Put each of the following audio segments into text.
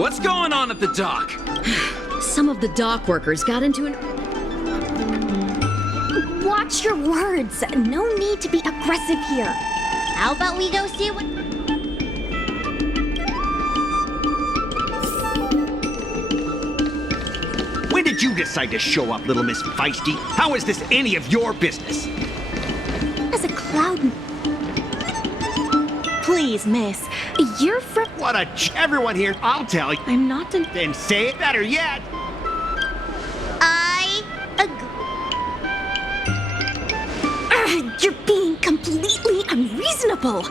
What's going on at the dock? Some of the dock workers got into an... Watch your words. No need to be aggressive here. How about we go see what... When did you decide to show up, little Miss Feisty? How is this any of your business? As a cloud... Please, miss. You're from... What a everyone here, I'll tell you. I'm not an... Then say it better yet. I agree. You're being completely unreasonable.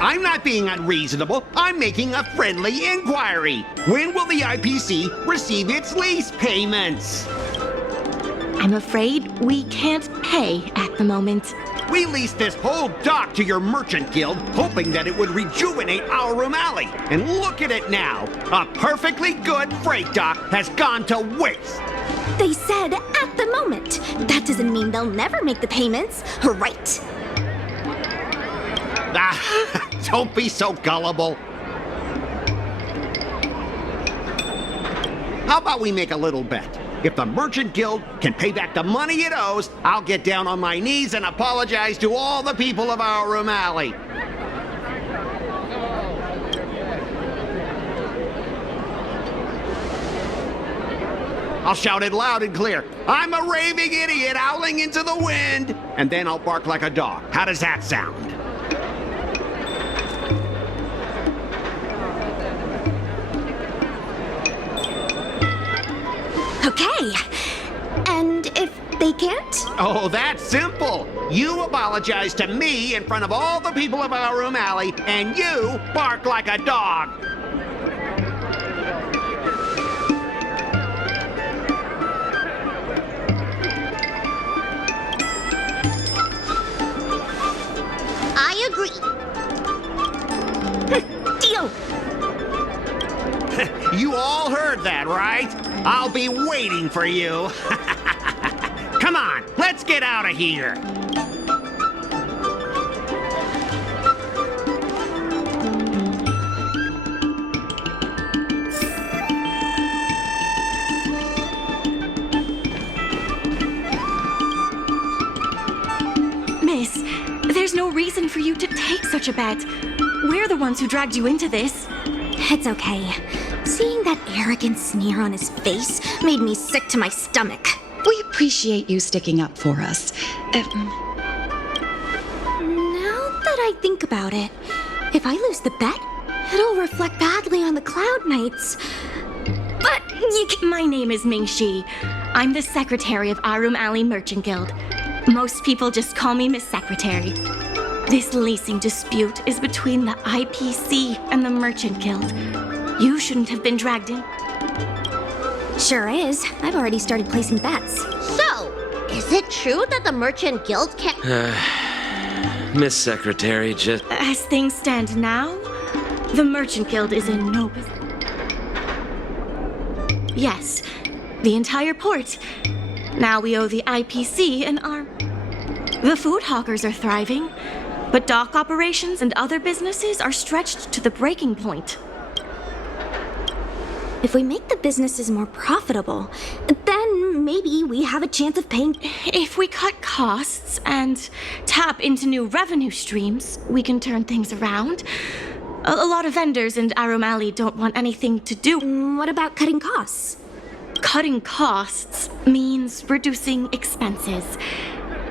I'm not being unreasonable. I'm making a friendly inquiry. When will the IPC receive its lease payments? I'm afraid we can't pay at the moment. We leased this whole dock to your merchant guild, hoping that it would rejuvenate our room alley. And look at it now. A perfectly good freight dock has gone to waste. They said at the moment. That doesn't mean they'll never make the payments, right? Ah, don't be so gullible. How about we make a little bet? If the Merchant Guild can pay back the money it owes, I'll get down on my knees and apologize to all the people of our room alley. I'll shout it loud and clear. I'm a raving idiot howling into the wind. And then I'll bark like a dog. How does that sound? Okay. And if they can't? Oh, that's simple. You apologize to me in front of all the people of our room alley, and you bark like a dog. I agree. Deal. You all heard that, right? I'll be waiting for you. Come on, let's get out of here. Miss, there's no reason for you to take such a bet. We're the ones who dragged you into this. It's okay. Seeing that arrogant sneer on his face made me sick to my stomach. We appreciate you sticking up for us. Now that I think about it, if I lose the bet, it'll reflect badly on the Cloud Knights. But My name is Ming Shi. I'm the secretary of Arum Alley Merchant Guild. Most people just call me Miss Secretary. This leasing dispute is between the IPC and the Merchant Guild. You shouldn't have been dragged in. Sure is. I've already started placing bets. So, is it true that the Merchant Guild can't... Miss Secretary, just... As things stand now, the Merchant Guild is in no position. Yes, the entire port. Now we owe the IPC an arm. The food hawkers are thriving, but dock operations and other businesses are stretched to the breaking point. If we make the businesses more profitable, then maybe we have a chance of paying... If we cut costs and tap into new revenue streams, we can turn things around. A lot of vendors in Arum Alley don't want anything to do. What about cutting costs? Cutting costs means reducing expenses.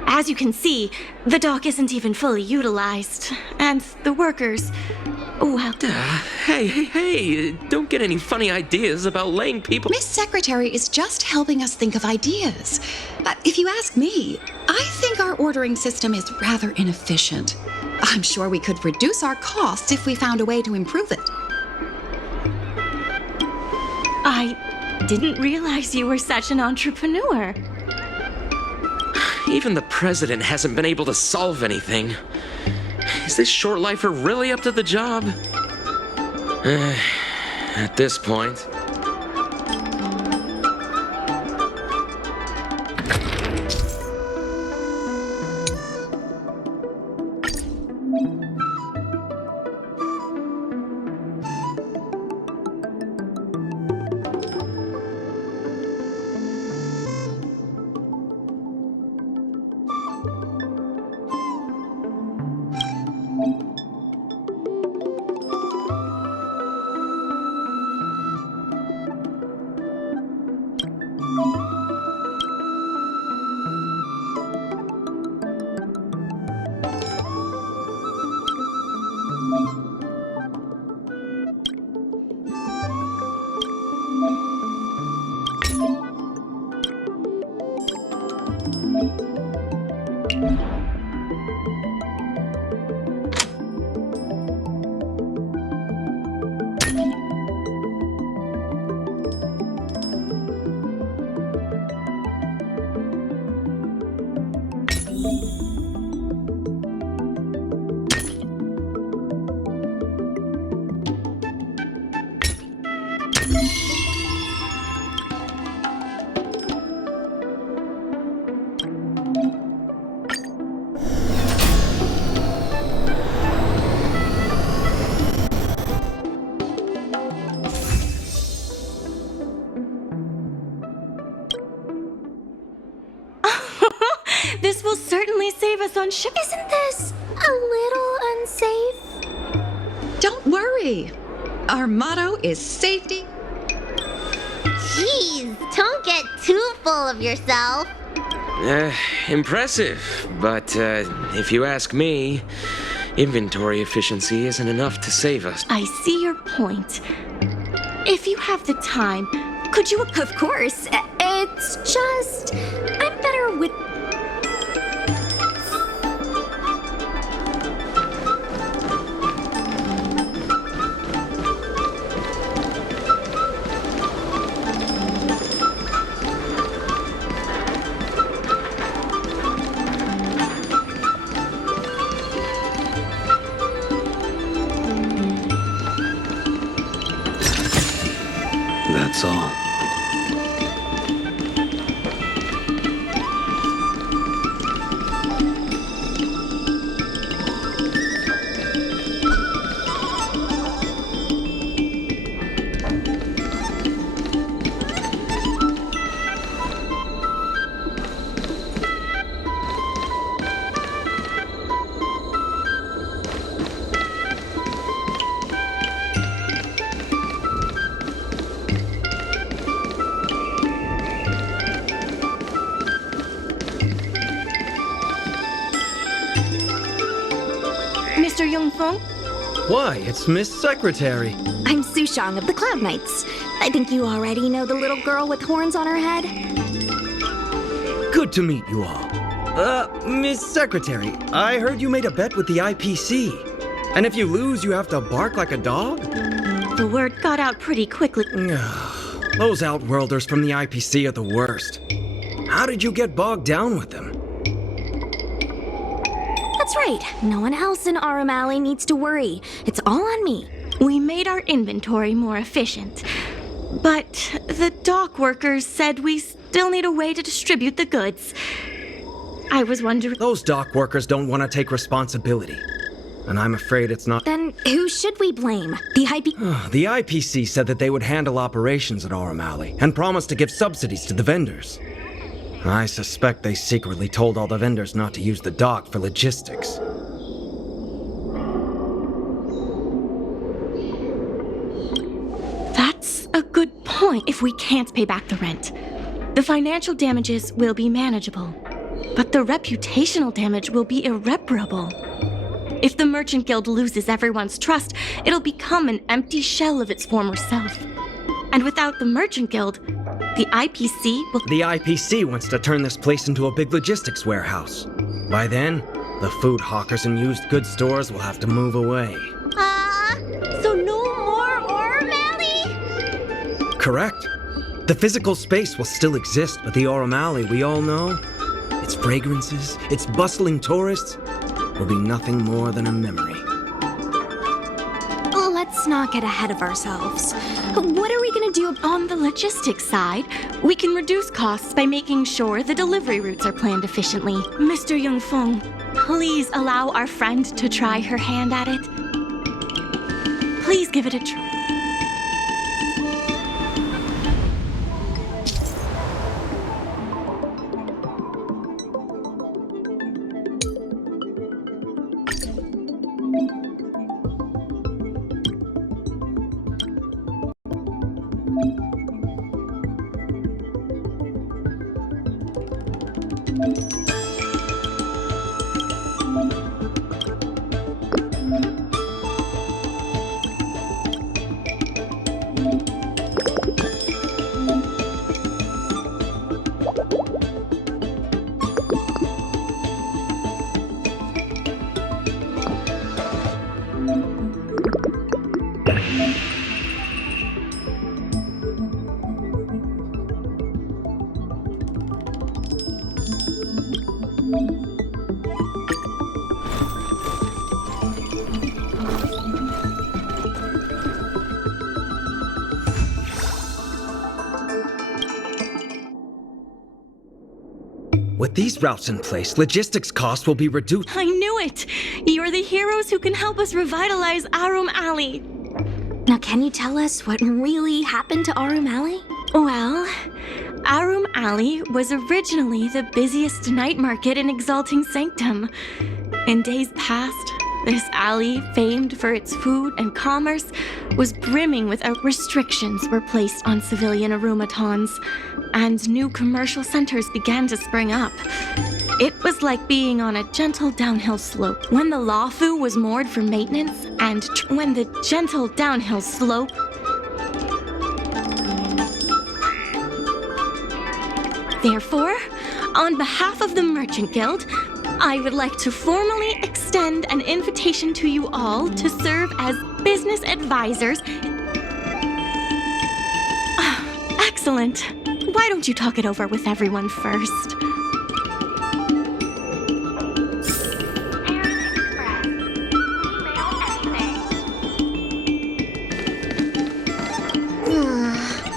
As you can see, the dock isn't even fully utilized, and the workers... Well... Hey, don't get any funny ideas about laying people... Miss Secretary is just helping us think of ideas. But if you ask me, I think our ordering system is rather inefficient. I'm sure we could reduce our costs if we found a way to improve it. I didn't realize you were such an entrepreneur. Even the president hasn't been able to solve anything. Is this short lifer really up to the job? At this point... This will certainly save us on ship. Isn't this a little unsafe? Don't worry. Our motto is safety. Jeez, don't get too full of yourself. Impressive. But, if you ask me, inventory efficiency isn't enough to save us. I see your point. If you have the time, could you... Of course. It's just... I'm better with... That's all. Mr. Yongfeng? Why, it's Miss Secretary. I'm Sushang of the Cloud Knights. I think you already know the little girl with horns on her head. Good to meet you all. Miss Secretary, I heard you made a bet with the IPC. And if you lose, you have to bark like a dog? The word got out pretty quickly. Those Outworlders from the IPC are the worst. How did you get bogged down with them? That's right. No one else in Aurum Alley needs to worry. It's all on me. We made our inventory more efficient. But the dock workers said we still need a way to distribute the goods. I was wondering... Those dock workers don't want to take responsibility. And I'm afraid it's not... Then who should we blame? The The IPC said that they would handle operations at Aurum Alley and promised to give subsidies to the vendors. I suspect they secretly told all the vendors not to use the dock for logistics. That's a good point. If we can't pay back the rent, the financial damages will be manageable, but the reputational damage will be irreparable. If the Merchant Guild loses everyone's trust, it'll become an empty shell of its former self. And without the Merchant Guild, the IPC will... The IPC wants to turn this place into a big logistics warehouse. By then, the food hawkers and used goods stores will have to move away. So no more Aurum Alley? Correct. The physical space will still exist, but the Aurum Alley we all know, its fragrances, its bustling tourists, will be nothing more than a memory. Let's not get ahead of ourselves. What are we gonna do? On the logistics side, we can reduce costs by making sure the delivery routes are planned efficiently. Mr. Yongfeng, please allow our friend to try her hand at it. Please give it a try. with these routes in place, logistics costs will be reduced. I knew it! You're the heroes who can help us revitalize Arum Alley. Now, can you tell us what really happened to Arum Alley? Well, Arum Alley was originally the busiest night market in Exalting Sanctum. In days past, this alley, famed for its food and commerce, was brimming with restrictions were placed on civilian aurumatones, and new commercial centers began to spring up. It was like being on a gentle downhill slope. When the Lawfu was moored for maintenance, and when the gentle downhill slope Therefore, on behalf of the Merchant Guild, I would like to formally extend an invitation to you all to serve as business advisors. Excellent. Why don't you talk it over with everyone first?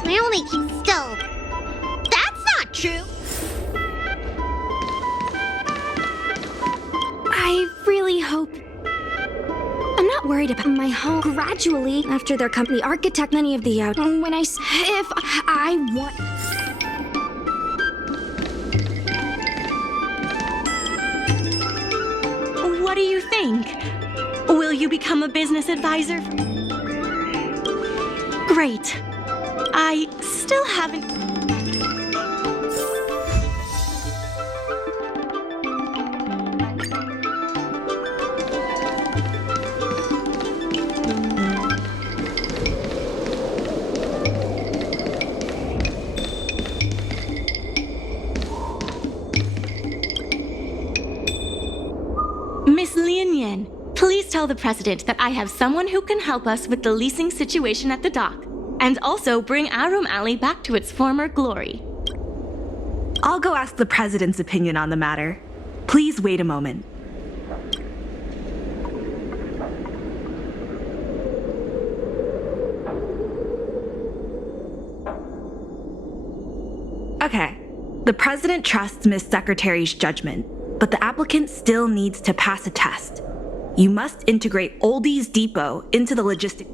I only keep still. That's not true. I really hope... I'm not worried about my home. Gradually, after their company architect, many of the, when if I want... What do you think? Will you become a business advisor? Great. I still haven't... Miss Lian, please tell the president that I have someone who can help us with the leasing situation at the dock, and also bring Arum Alley back to its former glory. I'll go ask the president's opinion on the matter. Please wait a moment. Okay, the president trusts Miss Secretary's judgment, but the applicant still needs to pass a test. You must integrate Oldie's Depot into the logistics.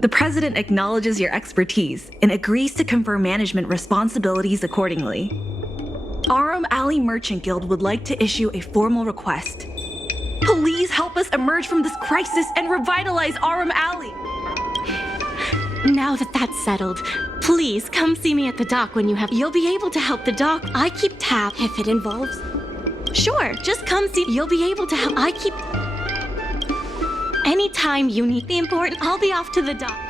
The president acknowledges your expertise and agrees to confer management responsibilities accordingly. Arum Alley Merchant Guild would like to issue a formal request. Please help us emerge from this crisis and revitalize Arum Alley. Now that that's settled, please come see me at the dock when you'll be able to help the dock. I keep tab. If it involves... Sure, just come see. You'll be able to help. Anytime you need the important, I'll be off to the dock.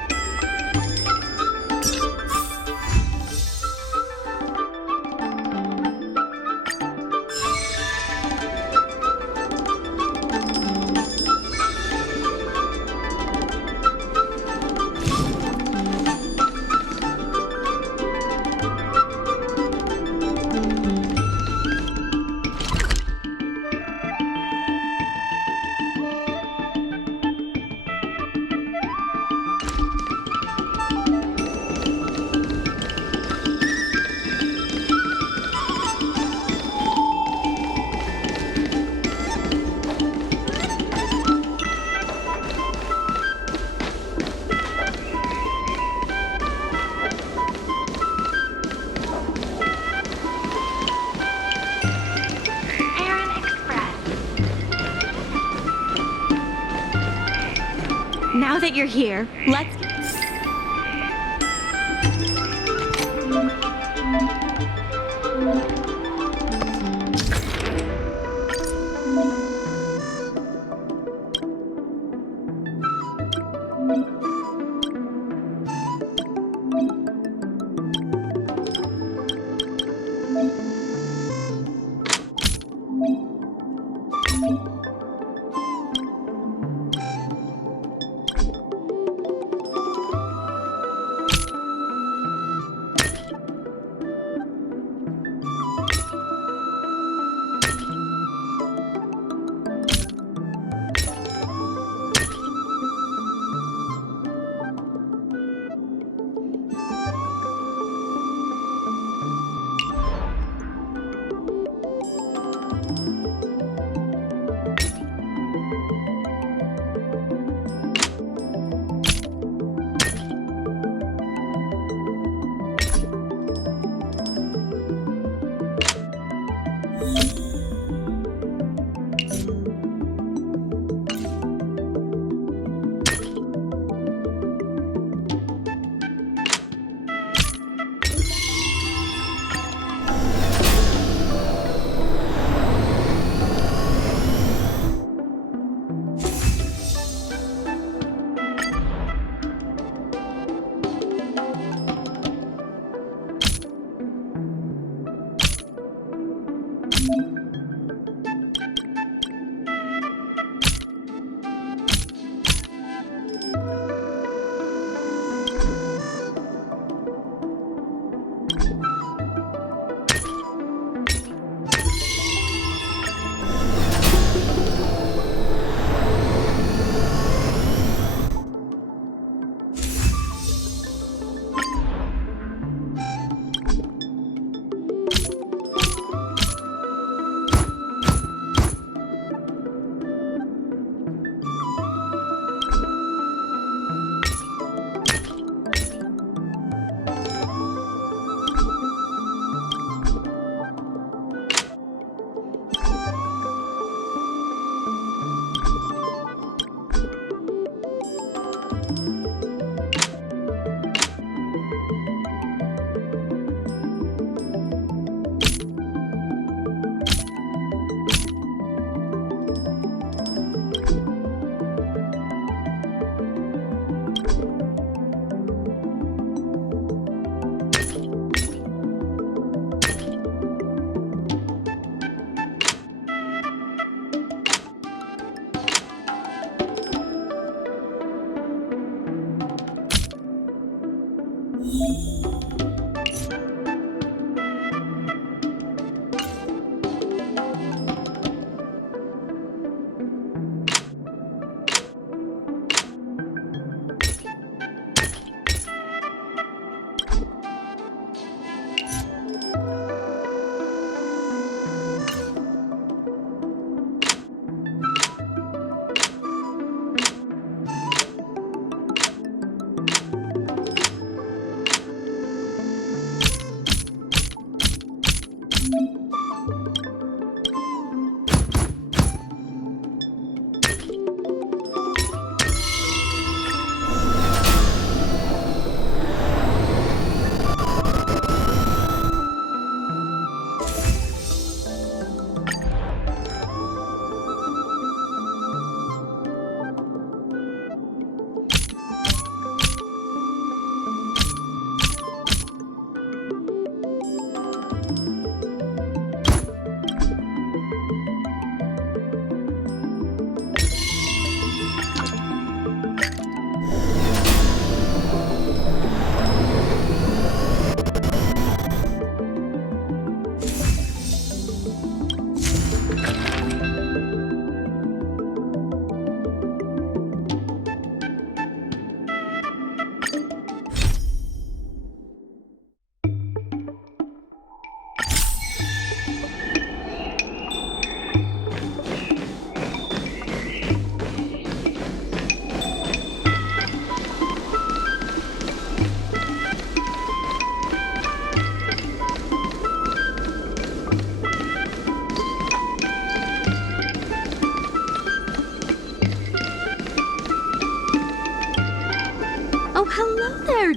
that you're here, let's...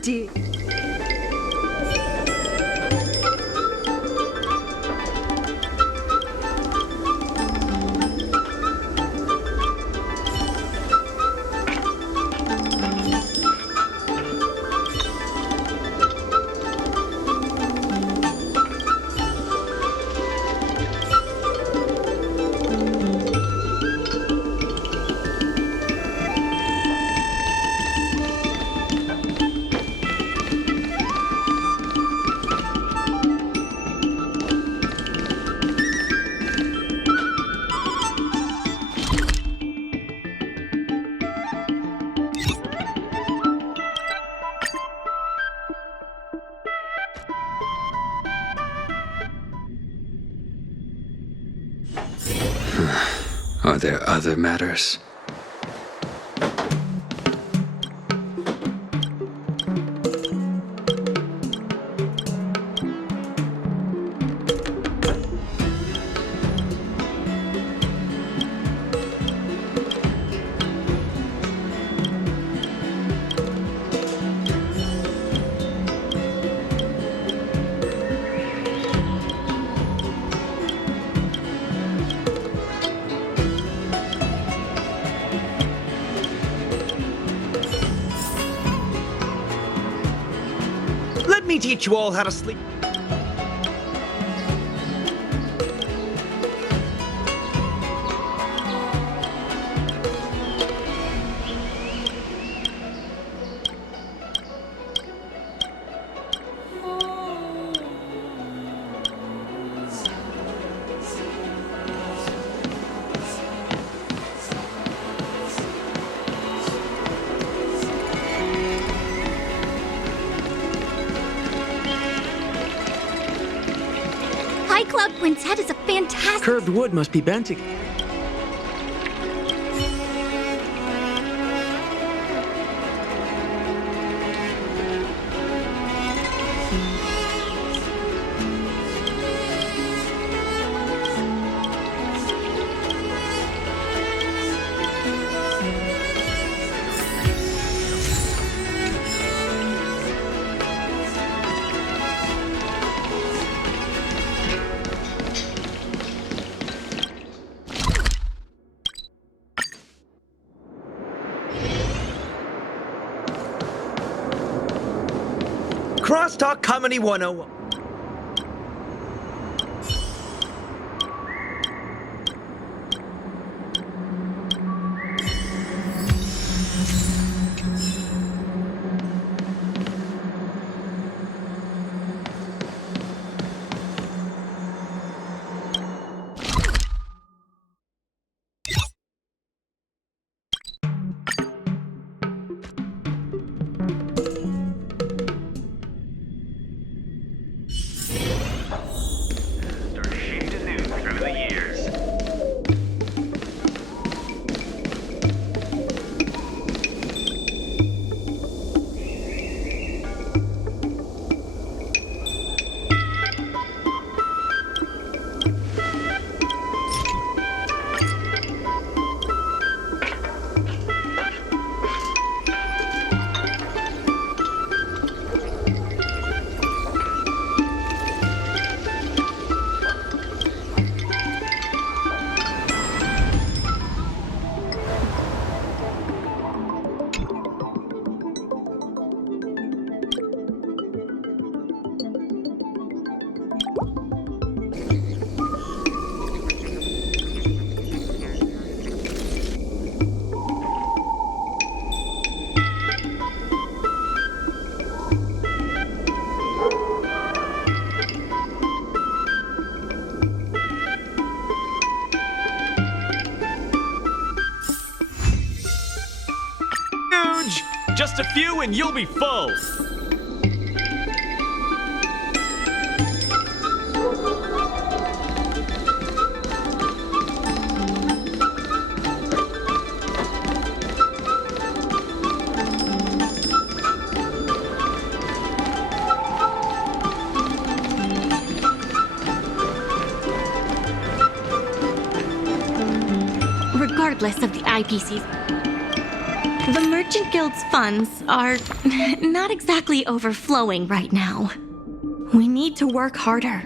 dear. Are there other matters? Let me teach you all how to sleep. High Cloud Quintet is a fantastic... Curved wood must be bent again. Crosstalk Comedy 101. Just a few and you'll be full. Regardless of the IPC's The Merchant Guild's funds are not exactly overflowing right now. We need to work harder.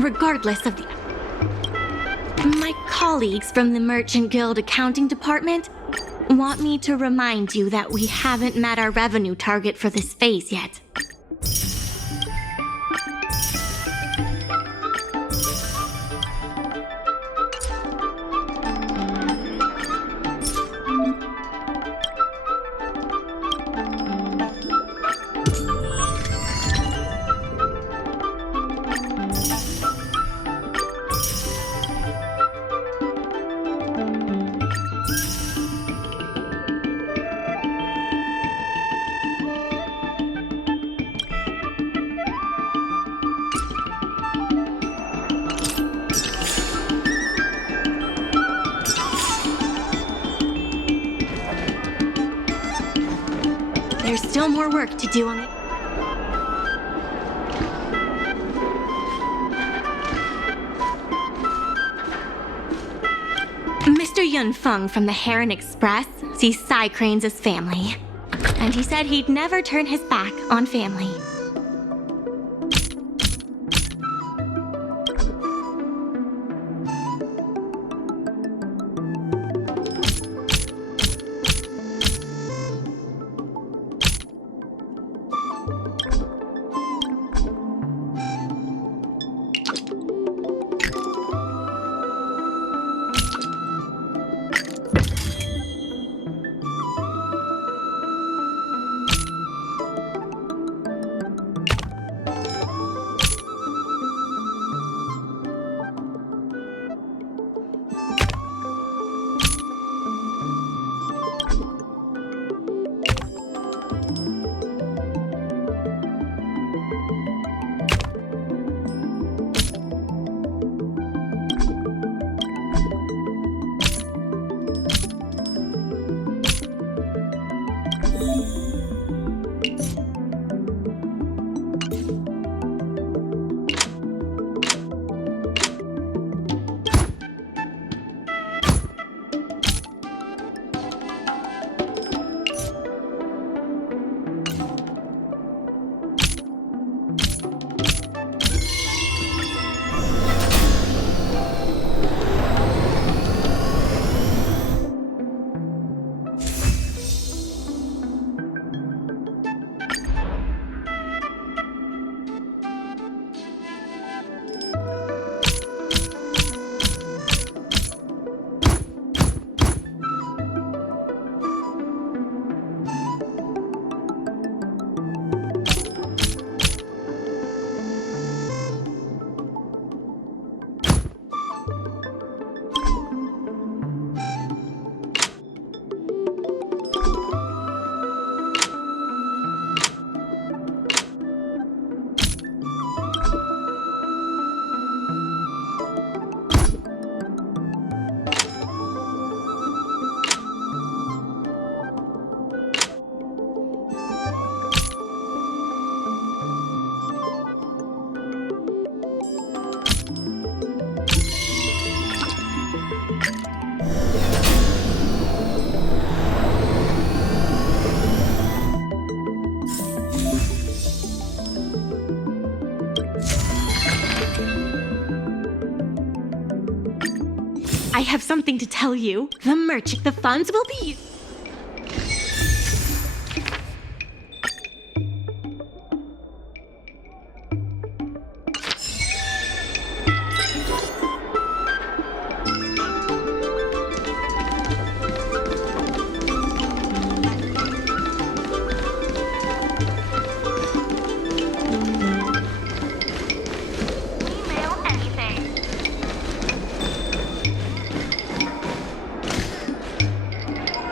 Regardless of my colleagues from the Merchant Guild accounting department want me to remind you that we haven't met our revenue target for this phase yet. There's still more work to do on the... Mr. Yunfeng from the Heron Express sees Psy Cranes as family. And he said he'd never turn his back on family. I have something to tell you. The funds will be used.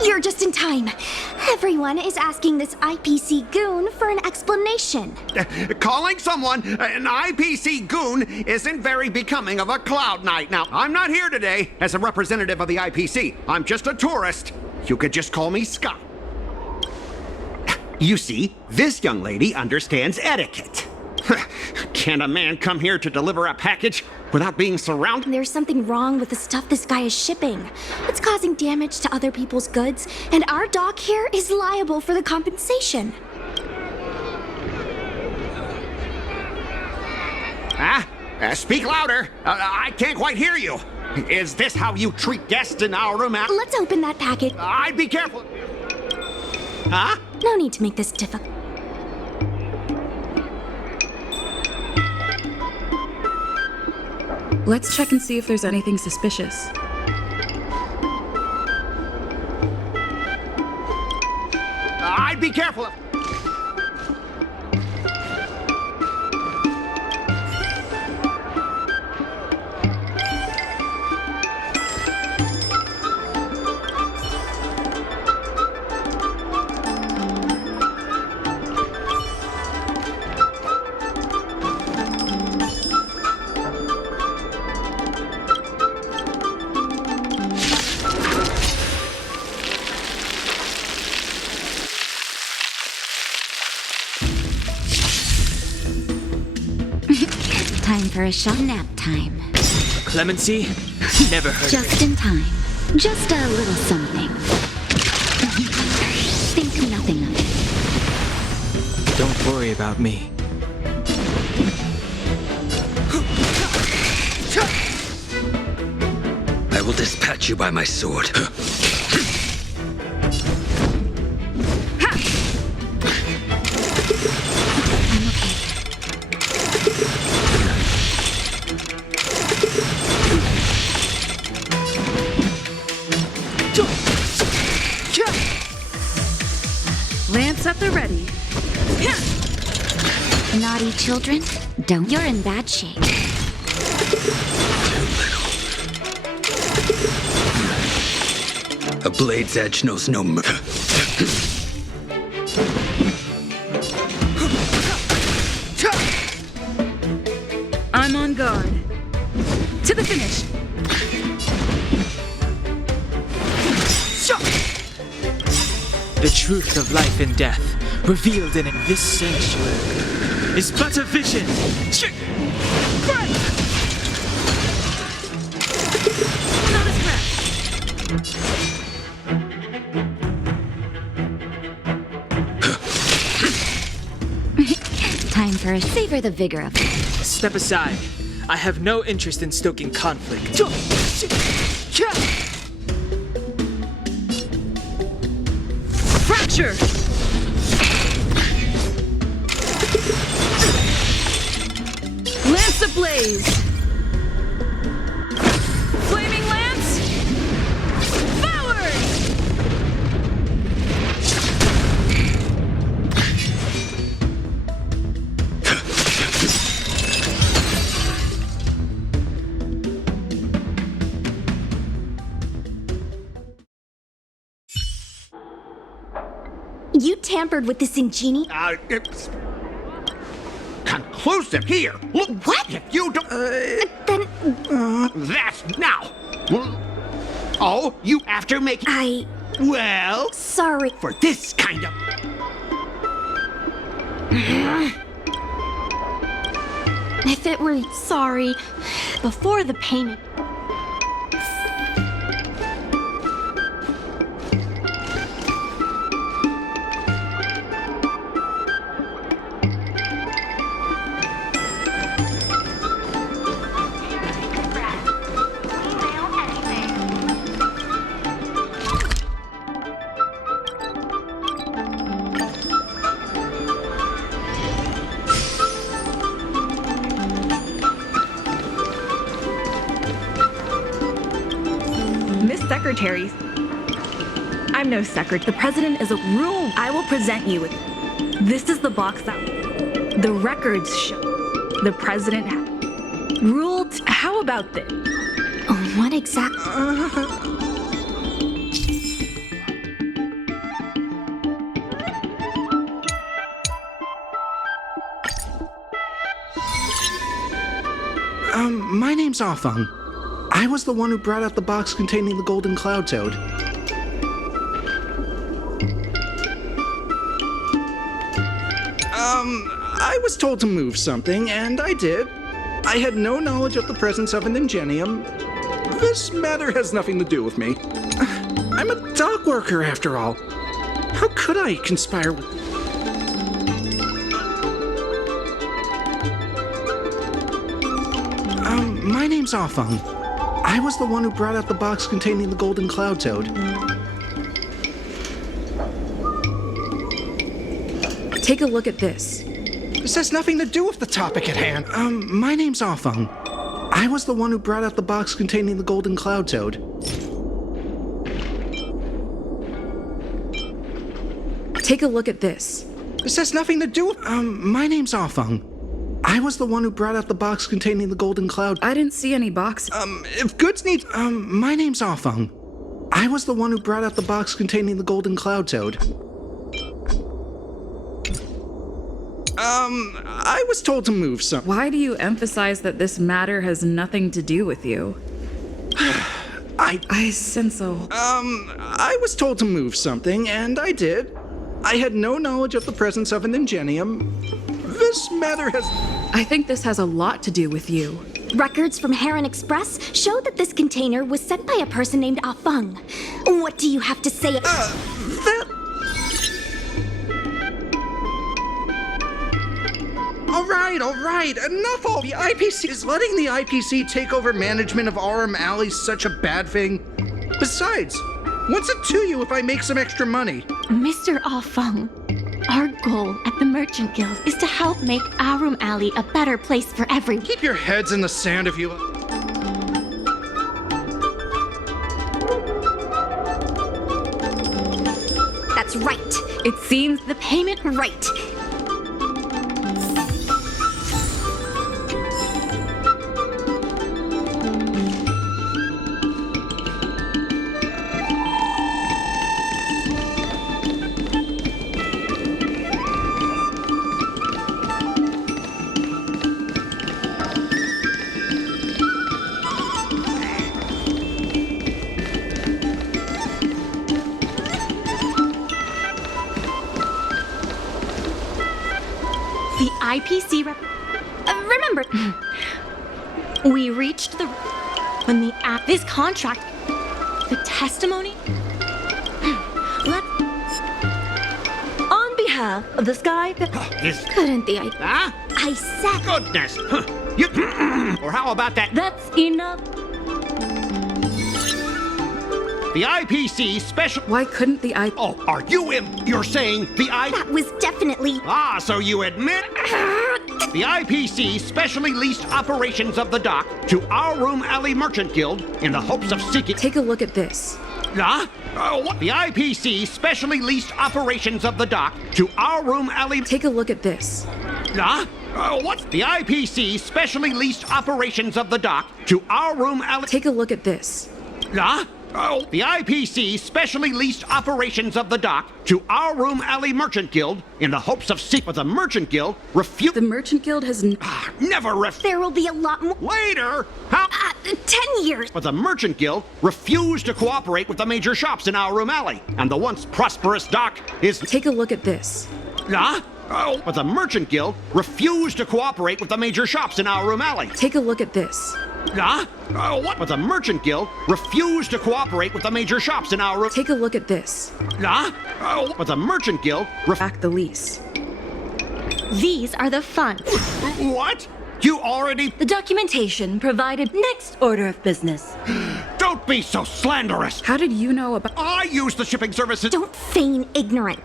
You're just in time. Everyone is asking this IPC goon for an explanation. Calling someone an IPC goon isn't very becoming of a Cloud Knight. Now, I'm not here today as a representative of the IPC. I'm just a tourist. You could just call me Scott. You see, this young lady understands etiquette. Can a man come here to deliver a package without being surrounded? There's something wrong with the stuff this guy is shipping. It's causing damage to other people's goods, and our dock here is liable for the compensation. Speak louder. I can't quite hear you. Is this how you treat guests in our room? Let's open that package. I'd be careful. Huh? No need to make this difficult. Let's check and see if there's anything suspicious. I'd be careful. Time for a short nap time. Clemency? Never heard Just of it. in time. Just a little something. Think nothing of it. Don't worry about me. I will dispatch you by my sword. Lance at the ready. Naughty children, don't. You're in bad shape. A blade's edge knows no mercy. I'm on guard. To the finish. The truth of life and death, revealed in this sanctuary, is but a vision. Time for a savor the vigor of it. Step aside. I have no interest in stoking conflict. Fracture! Lance ablaze! Flaming lance! Forward! You tampered with this Ingenie? It's conclusive here. Look, what? If you don't... that's now. Oh, you after making... Well... Sorry. For this kind of... If it were... Sorry. Before the payment. Secretaries. I'm no secretary. The president is a rule. I will present you with. This is the box that the records show. The president ruled. How about this? What exactly? My name's Afang. I was the one who brought out the box containing the golden cloud toad. I was told to move something, and I did. I had no knowledge of the presence of an ingenium. This matter has nothing to do with me. I'm a dock worker, after all. How could I conspire with... My name's Afang. I was the one who brought out the box containing the golden cloud toad. Take a look at this. This has nothing to do with the topic at hand. My name's Afang. I was the one who brought out the box containing the golden cloud toad. Take a look at this. This has nothing to do with... my name's Afang. I was the one who brought out the box containing the golden cloud. I didn't see any box. If goods need... my name's Afang. I was the one who brought out the box containing the golden cloud toad. I was told to move some... Why do you emphasize that this matter has nothing to do with you? I sense a... I was told to move something, and I did. I had no knowledge of the presence of an ingenium. This matter has... I think this has a lot to do with you. Records from Heron Express show that this container was sent by a person named Afang. What do you have to say? All right, enough all. The IPC is letting the IPC take over management of Aurum Alley such a bad thing. Besides, what's it to you if I make some extra money? Mr. Afang, our goal at the Merchant Guild is to help make Aurum Alley a better place for everyone. Keep your heads in the sand if you... That's right. It seems the payment right. The IPC rep. Remember, We reached the. When the app. This contract. The testimony? Let. On behalf of the Sky... couldn't the Huh? I said. Goodness. Huh. You. Or how about that? That's enough. The IPC special. Why couldn't the I... Oh, are you You're saying the That was definitely. Ah, so you admit? The IPC specially leased operations of the dock to our Room Alley Merchant Guild in the hopes of seeking. Take a look at this. Huh? What? The IPC specially leased operations of the dock to our Room Alley. Take a look at this. Huh? What? The IPC specially leased operations of the dock to our Room Alley. Take a look at this. Huh? The IPC specially leased operations of the dock to our Room Alley Merchant Guild in the hopes of seeking. But the Merchant Guild refused. The Merchant Guild has never There will be a lot more. Later! How? 10 years. But the Merchant Guild refused to cooperate with the major shops in our Room Alley, and the once prosperous dock is. Take a look at this. Huh? But the Merchant Guild refused to cooperate with the major shops in our Room Alley. Take a look at this. Huh? What? But the Merchant Guild refused to cooperate with the major shops in our room. Take a look at this. Huh? But the Merchant Guild back the lease. These are the funds. What? You already. The documentation provided. Next order of business. Don't be so slanderous. How did you know about... I use the shipping services. Don't feign ignorant.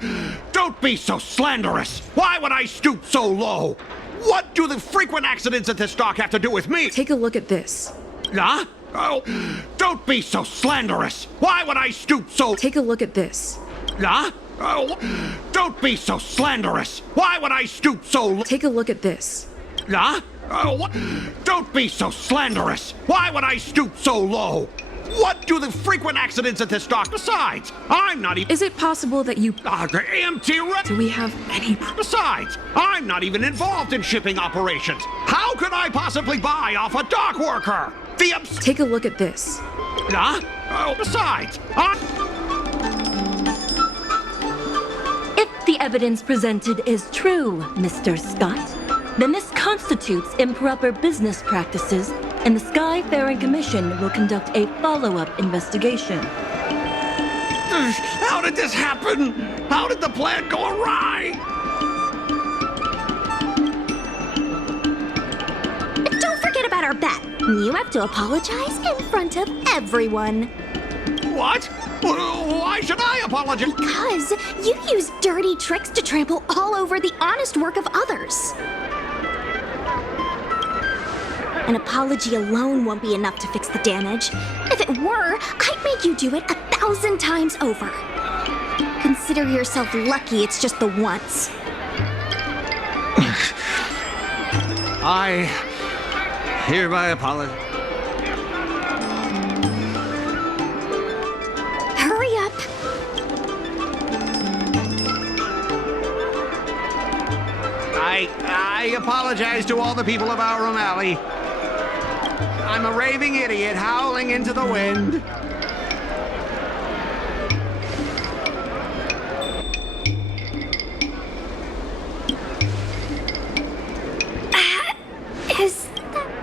Don't be so slanderous. Why would I stoop so low? What do the frequent accidents at this dock have to do with me? Take a look at this. Huh? Don't be so slanderous. Why would I stoop so... Take a look at this. Huh? Don't be so slanderous. Why would I stoop so low? Take a look at this. Huh? Don't be so slanderous. Why would I stoop so low? What do the frequent accidents at this dock? Besides, I'm not even... Is it possible that you... the empty... Do we have any... Besides, I'm not even involved in shipping operations. How could I possibly buy off a dock worker? Take a look at this. Huh? Besides, If the evidence presented is true, Mr. Scott, then this constitutes improper business practices, and the Skyfaring Commission will conduct a follow-up investigation. How did this happen? How did the plan go awry? Don't forget about our bet. You have to apologize in front of everyone. What? Why should I apologize? Because you use dirty tricks to trample all over the honest work of others. An apology alone won't be enough to fix the damage. If it were, I'd make you do it 1,000 times over. Consider yourself lucky it's just the once. I hereby apologize. Hurry up. I apologize to all the people of our Room Alley. I'm a raving idiot howling into the wind.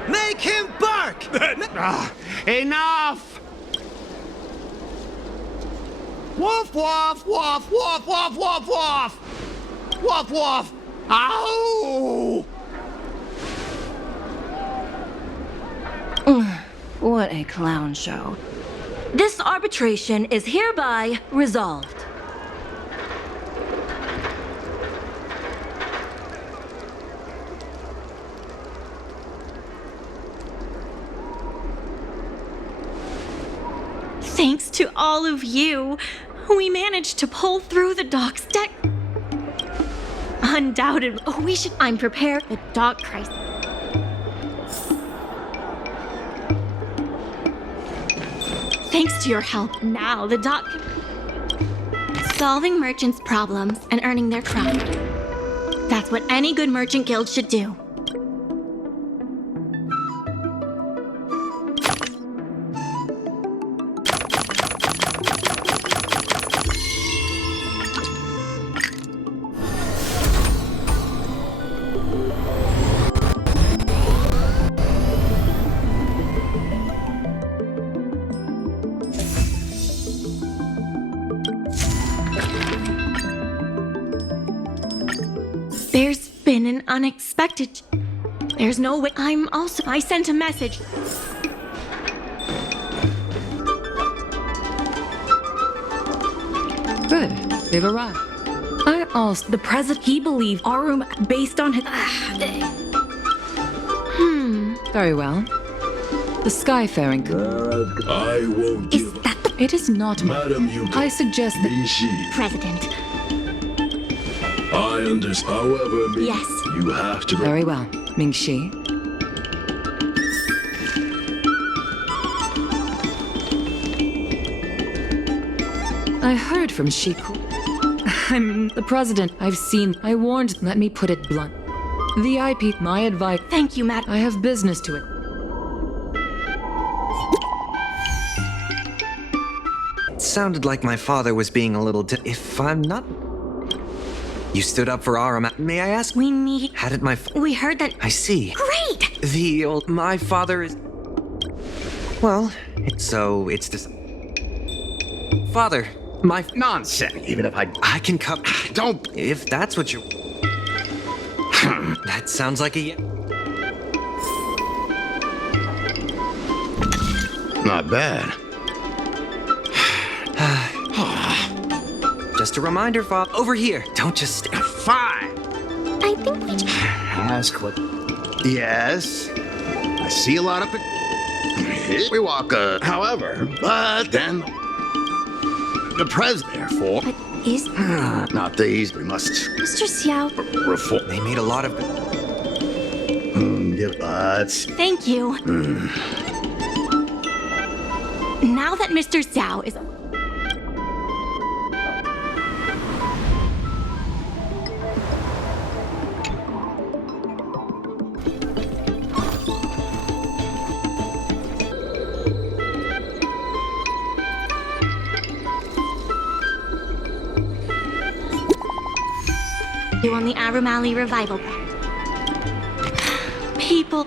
Make him bark! Enough! Woof, woof, woof, woof, woof, woof, woof! Woof, woof! Ow! What a clown show. This arbitration is hereby resolved. Thanks to all of you, we managed to pull through the dock's deck. Undoubtedly, I'm prepared for the dock crisis. Thanks to your help, now the dock can... Solving merchants' problems and earning their craft. That's what any good merchant guild should do. There's been an unexpected. There's no way. I sent a message. Good. They've arrived. The president, he believed Arum based on his. Very well. The Skyfaring. I won't give. It is not. Madam, you. I suggest that. President. I understand. However, Yes. You have to. Very well, Ming-Shi. I heard from Shiku. I'm the president. I've seen. I warned. Let me put it blunt. The IP. My advice. Thank you, Matt. I have business to it. It sounded like my father was being a little. If I'm not. You stood up for Arum. May I ask? We need. How did my. We heard that. I see. Great! The old. My father is. Well, it's this. Father, my. Nonsense. Even if I can cut. don't. If that's what you. That sounds like a. Not bad. Just a reminder, Father. Over here. Don't just. Fine. I think we. Ask what. Yes. I see a lot of. We walk. However, but then. The president, therefore. But is. Not these. We must. Mr. Xiao. Reform. They made a lot of. But. Thank you. Now that Mr. Zhao is. You on the Arum Alley revival. People.